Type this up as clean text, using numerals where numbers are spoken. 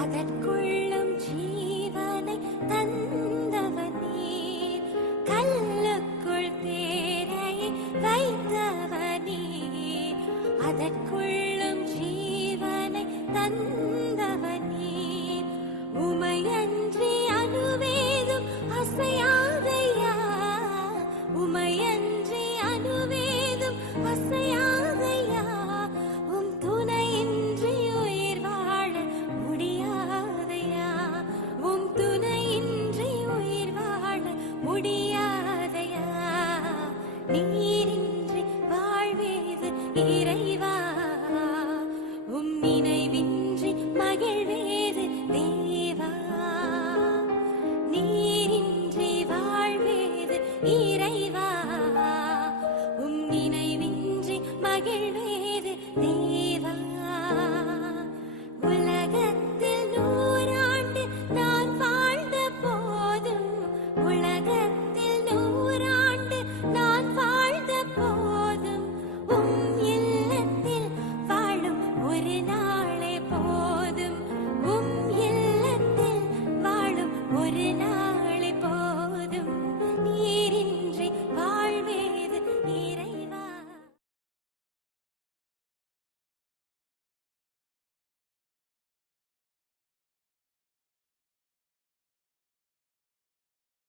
அதற்குள்ளும் ஜீவனை தந்தவர் நீர், கல்லுக்குள் தேரையை வைத்தவர் நீர். அதற்குள்ளும் ஜீவனை தந்தவர் நீர், உமையன்றி அணுவேதும் அசையாதையா, உமையன்றி அணுவேதும் அசையாதையா. உம் துணையின்றி உயிர் வாழ முடியாதையா, உம் துணையின்றி உயிர் வாழ முடியாதையா. நீரின்றி வாழ்வேது இறைவா, உம் நினைவின்றி மகிழ்வேது தேவா. நீரின்றி வாழ்வேது இறைவா, உம் நினைவின்றி மகிழ்வேது தேவா.